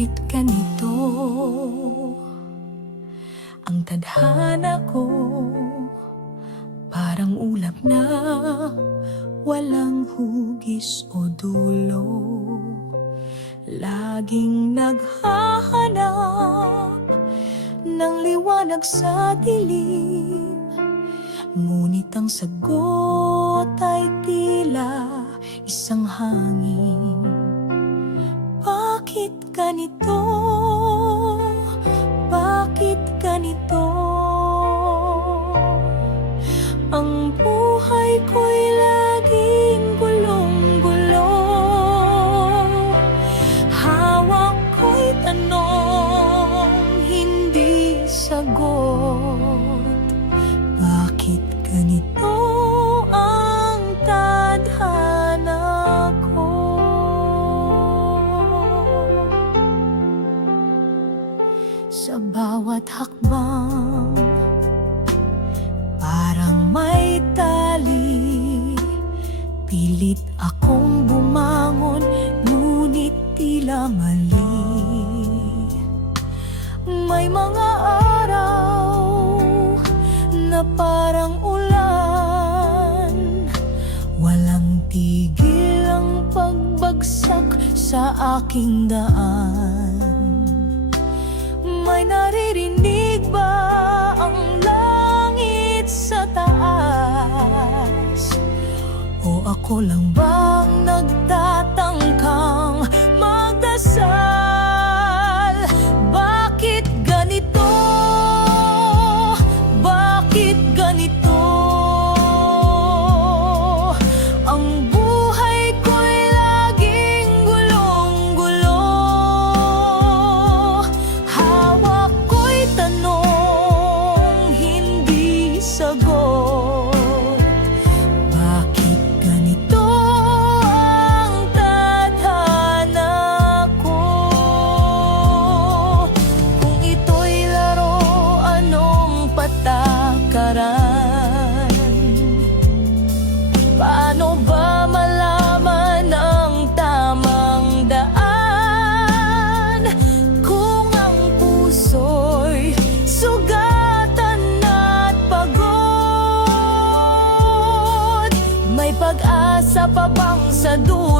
Bakit ganito ang tadhana ko? Parang ulap na walang hugis o dulo. Laging naghahanap ng liwanag sa dilim, ngunit ang sagot ay tila isang hangin. Bakit ganito? Bakit ganito? Ang buhay ko'y laging gulong-gulo. Hawak ko'y tanong, hindi sagot. Bakit ganito ang tadhana ko? Sa bawat hakbang, parang may tali. Pilit akong bumangon, ngunit tila mali. May mga araw na parang ulan, walang tigil ang pagbagsak sa aking daan. May naririnig ba ang langit sa taas? O ako lang bang nagtatangkang magdasal? Bakit ganito? Bakit ganito? Ang buhay ko'y laging gulong-gulo. Hawak ko'y tanong, hindi sagot. Bakit ganito ang tadhana ko? Kung ito'y laro, anong patakaran? Paano ba malaman ang tamang daan? Kung ang puso'y sugatan at pagod, may pag-asa pa bang sa dulo?